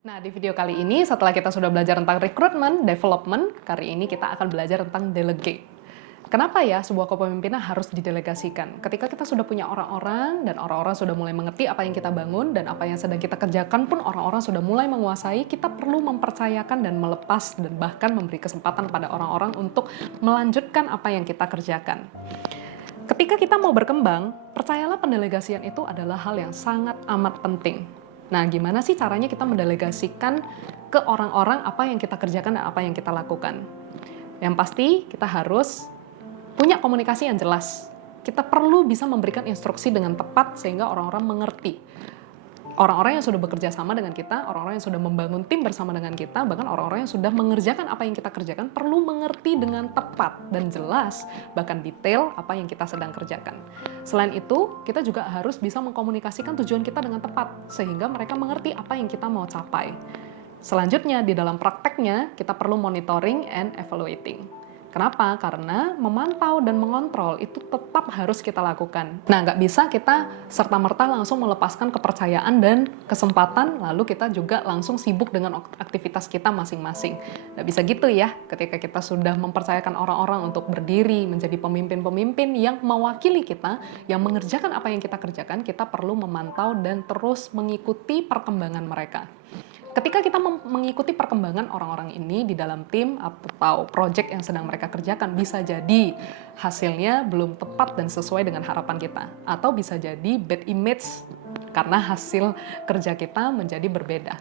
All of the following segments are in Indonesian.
Nah, di video kali ini setelah kita sudah belajar tentang recruitment, development, kali ini kita akan belajar tentang delegate. Kenapa ya sebuah kepemimpinan harus didelegasikan? Ketika kita sudah punya orang-orang dan orang-orang sudah mulai mengerti apa yang kita bangun dan apa yang sedang kita kerjakan pun orang-orang sudah mulai menguasai, kita perlu mempercayakan dan melepas dan bahkan memberi kesempatan pada orang-orang untuk melanjutkan apa yang kita kerjakan. Ketika kita mau berkembang, percayalah pendelegasian itu adalah hal yang sangat amat penting. Nah, gimana sih caranya kita mendelegasikan ke orang-orang apa yang kita kerjakan dan apa yang kita lakukan? Yang pasti, kita harus punya komunikasi yang jelas. Kita perlu bisa memberikan instruksi dengan tepat sehingga orang-orang mengerti. Orang-orang yang sudah bekerja sama dengan kita, orang-orang yang sudah membangun tim bersama dengan kita, bahkan orang-orang yang sudah mengerjakan apa yang kita kerjakan perlu mengerti dengan tepat dan jelas, bahkan detail apa yang kita sedang kerjakan. Selain itu, kita juga harus bisa mengkomunikasikan tujuan kita dengan tepat, sehingga mereka mengerti apa yang kita mau capai. Selanjutnya, di dalam prakteknya, kita perlu monitoring and evaluating. Kenapa? Karena memantau dan mengontrol itu tetap harus kita lakukan. Nah, nggak bisa kita serta-merta langsung melepaskan kepercayaan dan kesempatan, lalu kita juga langsung sibuk dengan aktivitas kita masing-masing. Nggak bisa gitu ya, ketika kita sudah mempercayakan orang-orang untuk berdiri, menjadi pemimpin-pemimpin yang mewakili kita, yang mengerjakan apa yang kita kerjakan, kita perlu memantau dan terus mengikuti perkembangan mereka. Ketika kita mengikuti perkembangan orang-orang ini di dalam tim atau project yang sedang mereka kerjakan, bisa jadi hasilnya belum tepat dan sesuai dengan harapan kita. Atau bisa jadi bad image karena hasil kerja kita menjadi berbeda.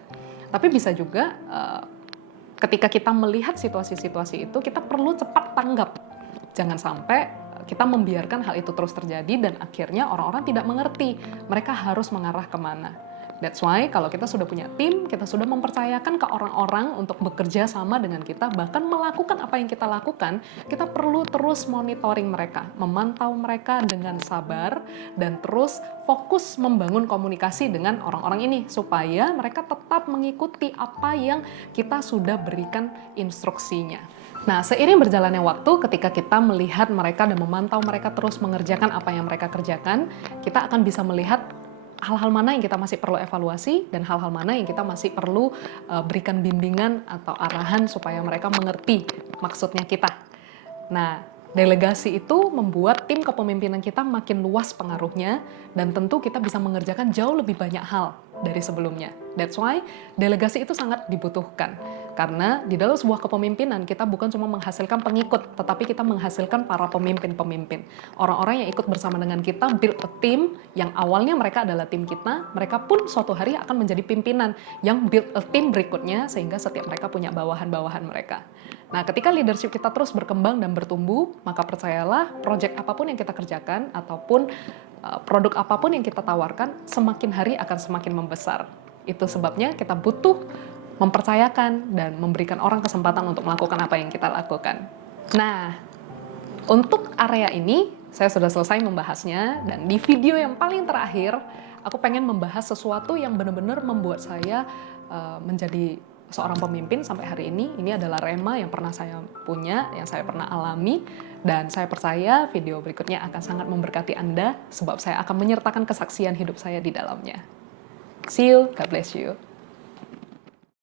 Tapi bisa juga ketika kita melihat situasi-situasi itu, kita perlu cepat tanggap. Jangan sampai kita membiarkan hal itu terus terjadi dan akhirnya orang-orang tidak mengerti mereka harus mengarah kemana. That's why kalau kita sudah punya tim, kita sudah mempercayakan ke orang-orang untuk bekerja sama dengan kita, bahkan melakukan apa yang kita lakukan, kita perlu terus monitoring mereka, memantau mereka dengan sabar, dan terus fokus membangun komunikasi dengan orang-orang ini, supaya mereka tetap mengikuti apa yang kita sudah berikan instruksinya. Nah, seiring berjalannya waktu, ketika kita melihat mereka dan memantau mereka terus mengerjakan apa yang mereka kerjakan, kita akan bisa melihat hal-hal mana yang kita masih perlu evaluasi dan hal-hal mana yang kita masih perlu berikan bimbingan atau arahan supaya mereka mengerti maksudnya kita. Nah, delegasi itu membuat tim kepemimpinan kita makin luas pengaruhnya dan tentu kita bisa mengerjakan jauh lebih banyak hal dari sebelumnya. That's why delegasi itu sangat dibutuhkan. Karena di dalam sebuah kepemimpinan kita bukan cuma menghasilkan pengikut, tetapi kita menghasilkan para pemimpin-pemimpin. Orang-orang yang ikut bersama dengan kita build a team yang awalnya mereka adalah tim kita, mereka pun suatu hari akan menjadi pimpinan yang build a team berikutnya sehingga setiap mereka punya bawahan-bawahan mereka. Nah, ketika leadership kita terus berkembang dan bertumbuh, maka percayalah project apapun yang kita kerjakan ataupun produk apapun yang kita tawarkan semakin hari akan semakin membesar. Itu sebabnya kita butuh mempercayakan dan memberikan orang kesempatan untuk melakukan apa yang kita lakukan. Nah, untuk area ini saya sudah selesai membahasnya dan di video yang paling terakhir aku pengen membahas sesuatu yang benar-benar membuat saya menjadi seorang pemimpin sampai hari ini. Ini adalah rema yang pernah saya punya, yang saya pernah alami, dan saya percaya video berikutnya akan sangat memberkati Anda sebab saya akan menyertakan kesaksian hidup saya di dalamnya. See you, God bless you.